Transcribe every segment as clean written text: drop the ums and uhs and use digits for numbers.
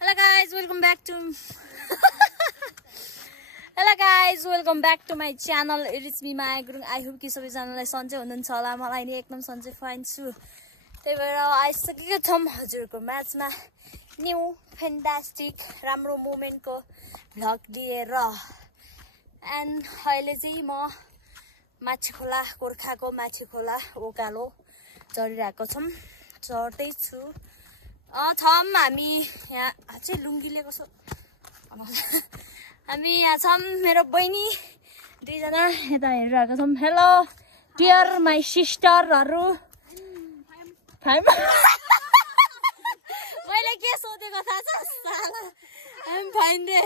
Hello guys, welcome back to my channel. It is me Maya Gurung. I hope कि सबैजनालाई सन्चै हुनुहुन्छ होला। मलाई नि एकदम सन्चै फाइन छु। त्यही भएर आइसकेको छौं हजुरको म्याचमा न्यू फ्यान्टास्टिक राम्रो मोमेन्टको भ्लग लिएर। एन्ड अहिले चाहिँ म माछीखोला गोर्खाको माछीखोला ओकालो चढिरहेको छौं। चढ्दै छु। छम हामी यहाँ चाहिँ लुङ्गीले कसो हामी यहाँ छम मेरो बहिनी दुईजना यता हेरिरहेको छौं। हेलो डियर माई सिस्टरहरु। मैले के सोधेको थाहा छ साला I am fine day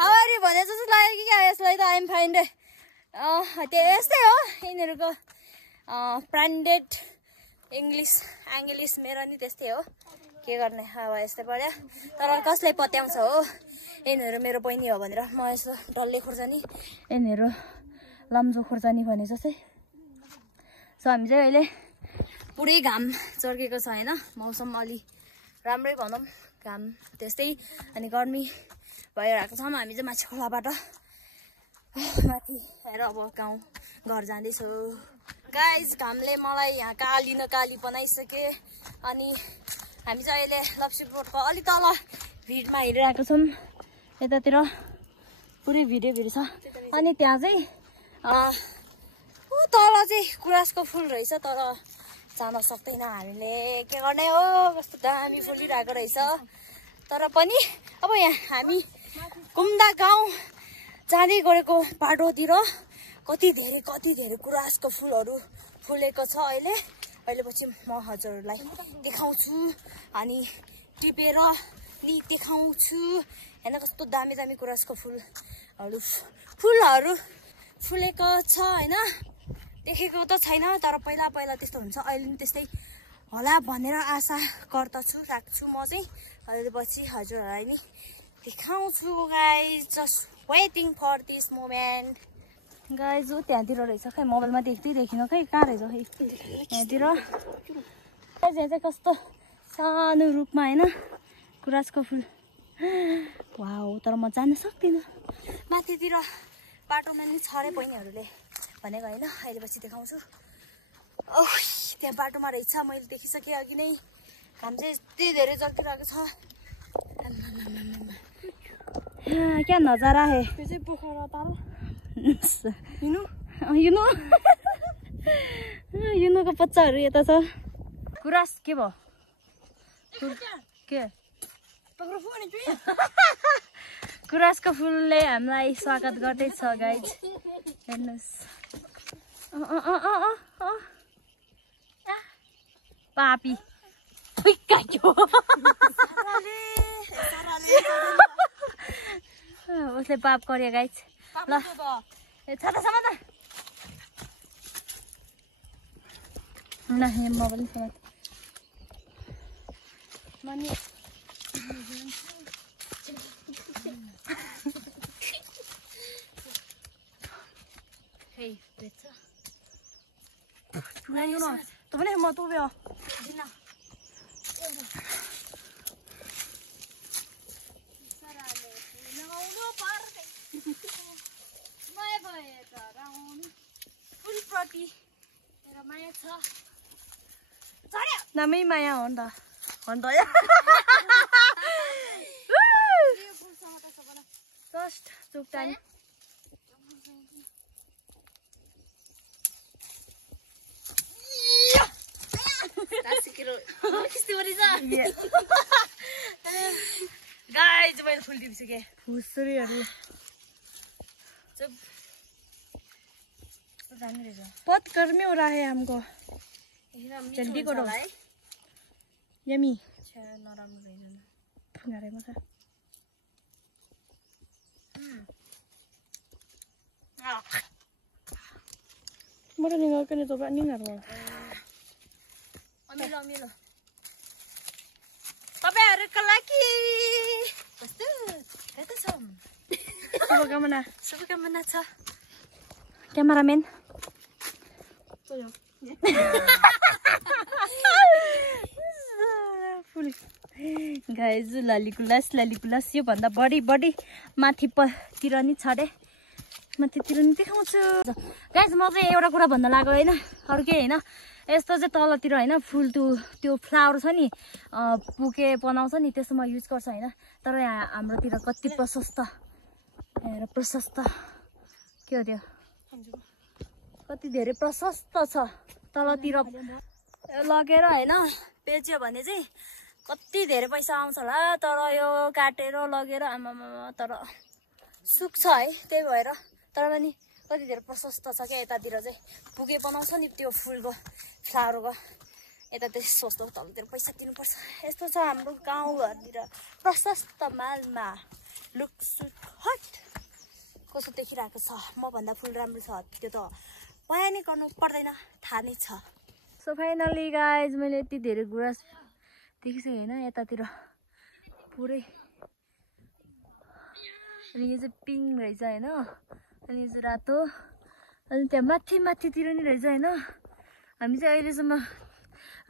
how are you भने जस्तो लाग्यो कि यसलाई त आइ एम फाइन डे त्यस्तै हो यिनीहरुको ब्रान्डेड इङ्ग्लिस मेरो नि त्यस्तै हो के गर्ने अब यस्तै पर्यो तर कसले पत्याउँछ हो यिनीहरु मेरो बहिनी हो भनेर म यसो डल्ले खुर्सानी यिनीहरु लम्जो खुर्सानी भने जस्तै सो हामी चाहिँ अहिले पुरै घाम चर्केको छ हैन मौसम अलि राम्रै भनौं घाम त्यस्तै अनि गर्मी भइरहेको छ हामी चाहिँ माछी खोलाबाट माथि हेर अब गाउँ घर जाँदैछु गाइस घामले मलाई यहाँ काली न काली बनाइसके अनि हामी चाहिँ अहिले लप्सीपुरको अलि तल भिडमा हिँडिरहेको छौं यतातिर पुरै भिड छ अनि त्यहाँ चाहिँ तल चाहिँ गुराँसको फुल रहेछ तर जान सक्दैन हामीले के गर्ने हो कस्तो दामी फुलिरहेको रहेछ तर पनि अब यहाँ हामी कुम्दा गाउँ जाँदै गरेको बाटोतिर कति धेरै गुराँसको फुलहरू फुलेको छ अहिले पछि म हजुरहरूलाई देखाउँछु अनि टिपेर नि देखाउँछु हैन कस्तो दामी गुराँसको फुलहरू फुलेको छ हैन देखेको त छैन तर पहिला त्यस्तो हुन्छ अहिले नि त्यस्तै होला भनेर आशा राख्छु म चाहिँ अहिले पछि हजुरहरूलाई नि देखाउँछु guys just waiting for this moment guys हो त्यहाँतिर रहेछ खै मोबाइलमा देखिन खै कहाँ रहेछ यहाँतिर यहाँ चाहिँ कस्तो सानो रूपमा हैन गुराँसको फुल वाउ तर म जान सक्दिन माथितिर बाटोमा नि छरे बहिनीहरूले भनेको हैन अहिले पछि देखाउँछु त्यहाँ बाटोमा रहेछ मैले देखिसके अघि नै घाम चाहिँ यति धेरै चर्किरहेको छ क्या नजारा है त्यो चाहिँ पोखरा ताल युनुको बच्चाहरू यता छ गुराँस के भयो के गुराँसको फुलले हामीलाई स्वागत गर्दैछ गाइज हेर्नुहोस् पापी उसले पाप गर्यो गाइज ल छातासम्म त ल मोबाइल समात मनी हे बेच नानी न त पनि म तुब्यो दिन फुलप्रति मेरो माया छ नामै माया हो नि त जस्ट चुक्तानी गाइज मैले फुल टिपिसके फुसरीहरू बहुत गर्मी हो रहा है हमको जल्दी करो yummy Murah ninggalkan itu Pak Ningar loh. Ambil. Tapi ke lagi. Pasti. Kata som. Coba mana ca? Kameramen. Tuh ya. Full. Guys लाली गुलास यो भन्दा बढी माथितिर नि छ रे माथितिर नि देखाउँछु गाइज म चाहिँ एउटा कुरा भन्न लाग्यो हैन अरु के हैन यस्तो चाहिँ तलतिर हैन फुल त्यो फ्लावर छ नि बुके बनाउँछ नि त्यसमा युज गर्छ हैन तर यहाँ हाम्रोतिर कति प्रशस्त के हो त्यो कति धेरै प्रशस्त छ तलतिर लगेर हैन बेच्यो भने चाहिँ कति धेरै पैसा आउँछ होला तर यो काटेर लगेर आमामा तर सुक्छ है त्यही भएर तर पनि कति धेरै प्रशस्त छ क्या यतातिर चाहिँ बुके बनाउँछ नि त्यो फुलको फ्लावरको यता चाहिँ सस्तो तलतिर पैसा दिनुपर्छ यस्तो छ हाम्रो गाउँघरतिर प्रशस्त मालमा लुकसुक हट कस्तो देखिरहेको छ म भन्दा फुल राम्रो छ त्यो त बयानै गर्नु पर्दैन थाहा नै छ सो फाइनली गाइज मैले यति धेरै गुराँस देखिसकेँ हैन यतातिर पुरै अनि यो चाहिँ पिङ्क रहेछ हैन अनि यो चाहिँ रातो अनि त्यहाँ माथितिर नि रहेछ हैन हामी चाहिँ अहिलेसम्म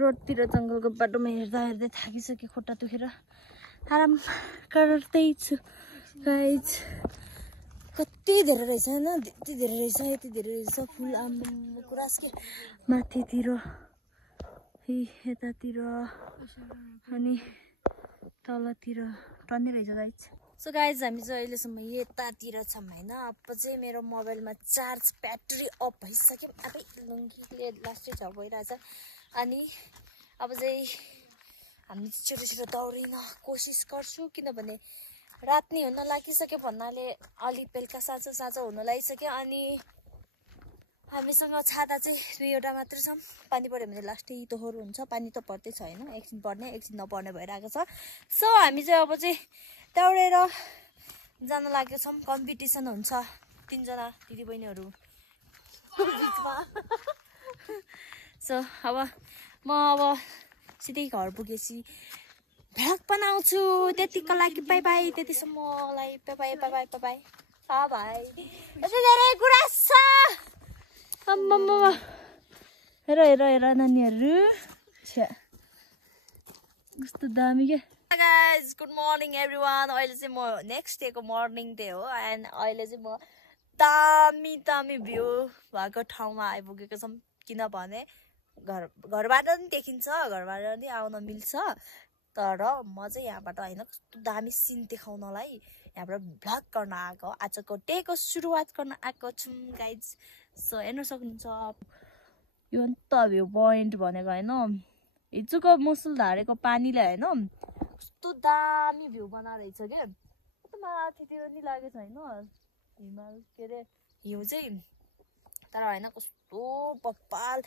रोडतिर जङ्गलको बाटोमा हेर्दै थाकिसक्यो खुट्टा दुखेर आराम गर्दैछु गाइज कति धेरै रहेछ हैन यति धेरै रहेछ फुल आम्बो गुराँस के माथितिर यतातिर अनि तलतिर टन्नै रहेछ गाइज सो गाइज हामी चाहिँ अहिलेसम्म यतातिर छौँ हैन अब चाहिँ मेरो मोबाइलमा चार्ज ब्याट्री अफ भइसक्यो अबै लुङ्गीले लास्टै छ भइरहेछ अनि अब चाहिँ हामी छिटो दौडिन कोसिस गर्छु किनभने रात नै हुन लागिसक्यो भन्नाले अलि बेलुका साँझो हुन लागिसक्यो अनि हामीसँग छाता चाहिँ 2वटा मात्रै छ पानी पर्यो भने लास्टै दोहोरो हुन्छ पानी त पर्दै छ हैन एकछिन पर्ने एकछिन नपर्ने भइरहेको छ सो हामी चाहिँ अब चाहिँ दौडेर जान लागेको छौँ कम्पिटिसन हुन्छ 3 जना दिदीबहिनीहरू बिचमा सो अब म सिधै घर पुगेपछि भ्लग बनाउँछु त्यतिको लागि बाई बाई त्यतिसम्मलाई बाई बाई यति धेरै गुराँस छ हेर नानीहरू कस्तो दामी के गाइज गुड मर्निङ एभ्रिवान अहिले चाहिँ म नेक्स्ट डेको मर्निङ डे हो एन्ड अहिले चाहिँ म दामी भ्यू भएको ठाउँमा आइपुगेको छौँ किनभने घरबाट नि देखिन्छ घरबाट नि आउन मिल्छ तर म चाहिँ यहाँबाट हैन कस्तो दामी सिन देखाउनलाई यहाँबाट भ्लग गर्न आएको आजको डेको सुरुवात गर्न आएको छु गाइज सो हेर्न सक्नुहुन्छ यो अन्त भ्यू पोइन्ट भनेको हैन हिजोको मुसलधारेको पानीले हैन कस्तो दामी भ्यू बनाइरहेछ के माथितिर नि लागेको छैन हिमाल के अरे हिउँ चाहिँ तर हैन कस्तो बप्पाल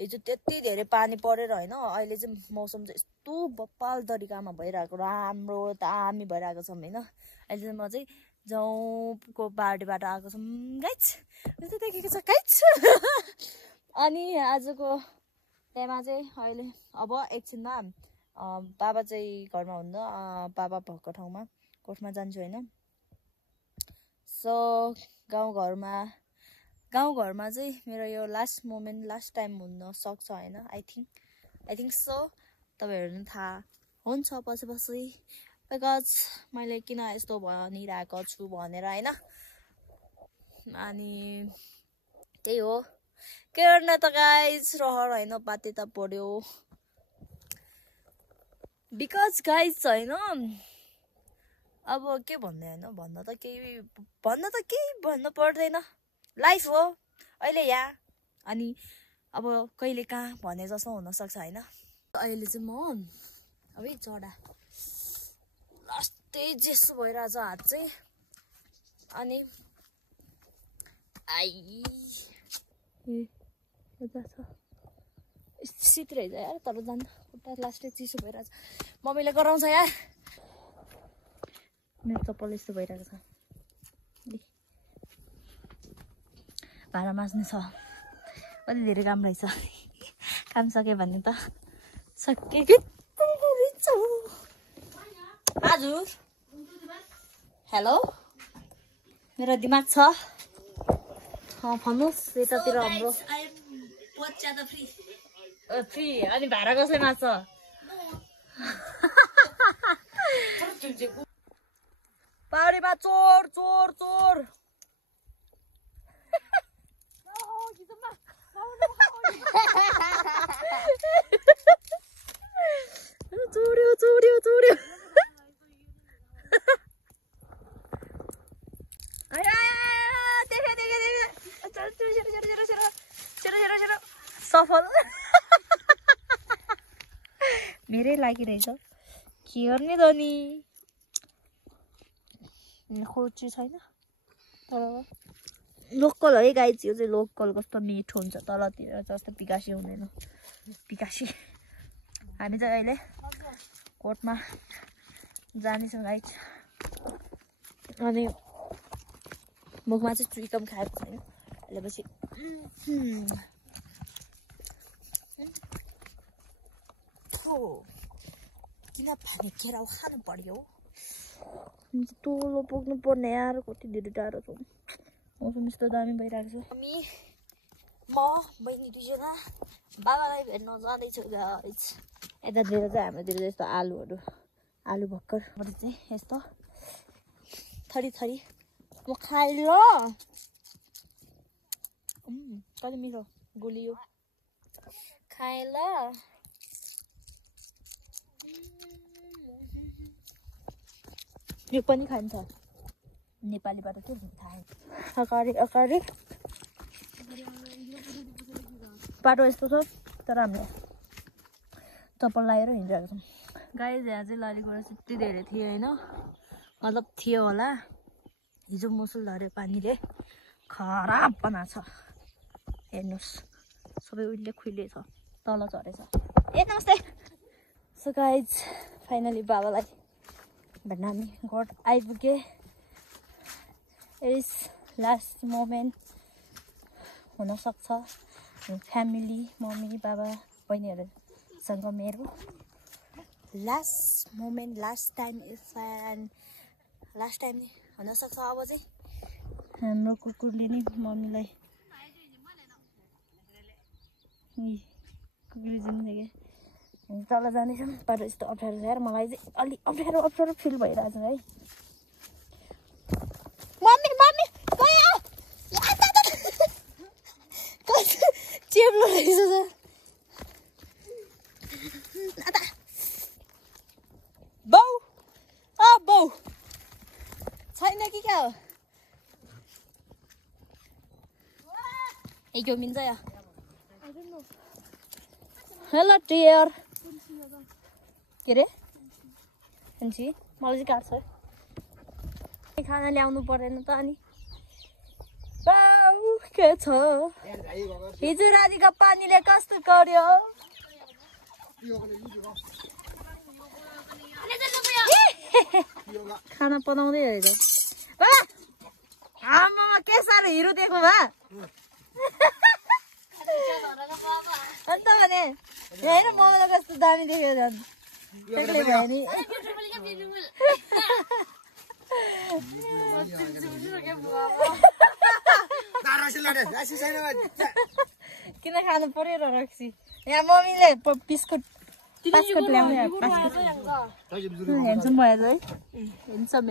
हिजो त्यति धेरै पानी परेर हैन अहिले चाहिँ मौसम चाहिँ यस्तो बप्पाल तरिकामा भइरहेको राम्रो दामी भइरहेको छ हैन अहिले चाहिँ म चाहिँ जाउँको बारीबाट आएको छौँ गाइज यस्तो देखेको छ गाइज अनि आजको त्यहाँ चाहिँ अहिले अब एकछिनमा बाबा चाहिँ घरमा हुन्न बाबा भएको ठाउँमा कोठमा जान्छु हैन सो गाउँघरमा चाहिँ मेरो यो लास्ट मोमेन्ट लास्ट टाइम हुन सक्छ हैन आई थिंक सो तपाईहरु नि थाहा हुन्छ पछि बिकज मैले किन यस्तो भनिरहेको छु भनेर हैन अनि त्यही हो के गर्न त गाइज रहर हैन पाते त पर्यो बिकज गाइज हैन अब के भन्ने हैन भन्न त केही भन्नु पर्दैन लाइफ हो अहिले यहाँ अनि अब कहिले कहाँ भने जस्तो हुन सक्छ हैन अहिले चाहिँ म अब चढा लास्टै जेसो भइरहेछ हात चाहिँ अनि शीत रहेछ यार तर जान्न खुट्टा लास्टै चिसो भइरहेछ मम्मीले गराउँछ यार मेरो चप्पल यस्तो भइरहेको छ भाँडा माझ्नु छ कति धेरै काम रहेछ काम सक्यो भने त सके हजुर हेलो मेरो दिमाग छ भन्नुहोस् यतातिर हाम्रो फ्री अनि भाडा कसले माझ्छ पहाडीमा चोर चोर चोर चोर्यो चोर्यो चोर्यो सफल मेरै लागिरहेछ के गर्ने त नि खोची छैन तर लोकल है गाई यो चाहिँ लोकल कस्तो मिठो हुन्छ तलतिर जस्तो पिकासी हुँदैन पिकासी हामी चाहिँ अहिले कोर्टमा जानेछौँ गाई अनि मुखमा चाहिँ चुइकम खाएको छैन अहिले पछि किन भने केराउ खानु पर्यो तोलो पुग्नु पर्ने यार कति धेरै टाढो छ मौसम यस्तो दामी भइरहेको छ हामी म बहिनी दुईजना बाबालाई भेट्न जाँदैछु गाइस यतातिर चाहिँ हाम्रोतिर यस्तो आलु भर्खर चाहिँ यस्तो थरी थरी म खाइ ल कति मिठो गुलियो खाइ ल यो पनि खान्छ नेपालीबाट के भन्छ अगाडि अगाडि बाटो यस्तो छ तर हामीले चप्पल लगाएर हिँडिरहेको छौँ गाई यहाँ चाहिँ लालीगुँडा यति धेरै थियो होइन मतलब थियो होला हिजो मुसुलधारे पानीले खराब बनाएको छ हेर्नुहोस् सबै उहिले खुइले छ तल झरेछ ए नमस्ते सो गाइज फाइनली बाबालाई भेट्न हामी घर आइपुगे इज लास्ट मोमेन्ट हुनसक्छ फ्यामिली मम्मी बाबा बहिनीहरूसँग मेरो लास्ट मोमेन्ट लास्ट टाइम हुनसक्छ अब चाहिँ हाम्रो कुकुरले नै मम्मीलाई कुकुरले जिन्दगी हामी तल जानेछौँ बाटो यस्तो अप्ठ्यारो छ यार मलाई चाहिँ अलि अप्ठ्यारो फिल भइरहेछ है मम्मी मम्मी चेप्लो रहेछ बाउ बाउ छैन कि क्या हो यो मिल्छ या हेलो डियर के रे हुन्छ मलाई चाहिँ काट्छ खाना ल्याउनु परेन त अनि बाउ के छ हिजो रातिको पानीले कस्तो गर्यो खाना बनाउँदै हेरेर आमा के साह्रो हिरो देख्नु भा अन्त भने हेर मलाई कस्तो दामी देख्यो झन् त्यसले भयो नि किन खानु पर्यो र रक्सी यहाँ मम्मीले बिस्कुट ल्याउने हेन्सम भएछ है हेन्सम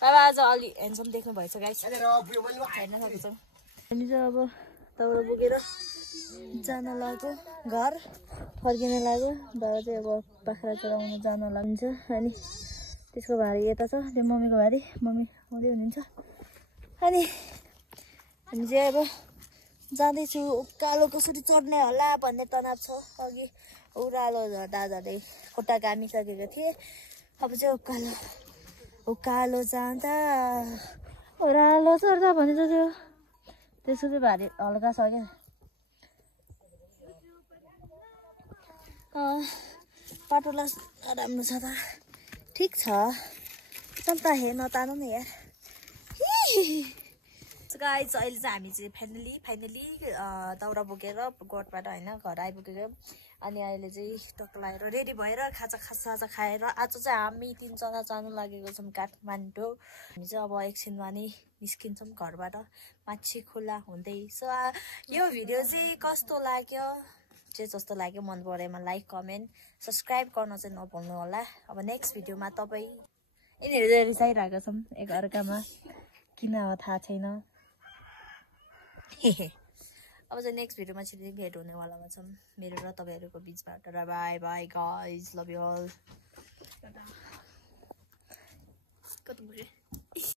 बाबा आज अलि हेन्सम देख्नु भएछ गाइस हेर्न सक्छौँ हामी चाहिँ अब तल पुगेर जान लाग्यो घर फर्किन लाग्यो बाबा चाहिँ अब बाख्रा चराउन जान लाग्छ अनि त्यसको भारी यता छ त्यो मम्मीको भारी मम्मी आउँदै हुनुहुन्छ अनि हामी चाहिँ अब जाँदैछु उकालो कसरी चढ्ने होला भन्ने तनाव छ अघि उकालो झर्दै खुट्टा घामिसकेको थिएँ अब चाहिँ उकालो जाँदा ओह्रालो चढ्दा भने त त्यो त्यसको चाहिँ भारी हल्का छ क्या बाटोलाई राम्रो छ त ठिक छ चल त हेर्न तान न यार गाइस अहिले चाहिँ हामी चाहिँ फाइनली दाउरा बोकेर गोठबाट होइन घर आइपुगेको अनि अहिले चाहिँ टक्क लगाएर रेडी भएर खाजा खाएर आज चाहिँ हामी 3 जना जानु लागेको छौँ काठमाडौँ हामी चाहिँ अब एकछिनमा नै निस्किन्छौँ घरबाट माछी खोला हुँदै सो यो भिडियो चाहिँ कस्तो लाग्यो जे जस्तो लाग्यो मन परेमा लाइक कमेन्ट सब्सक्राइब गर्न चाहिँ नभुल्नु होला अब नेक्स्ट भिडियोमा तपाईँ यिनीहरू चाहिँ रिसाइरहेको छौँ एक अर्कामा किन हो थाहा छैन अब चाहिँ नेक्स्ट भिडियोमा छिटै भेट हुनेवालामा छौँ मेरो र तपाईँहरूको बिचबाट र bye bye guys love you all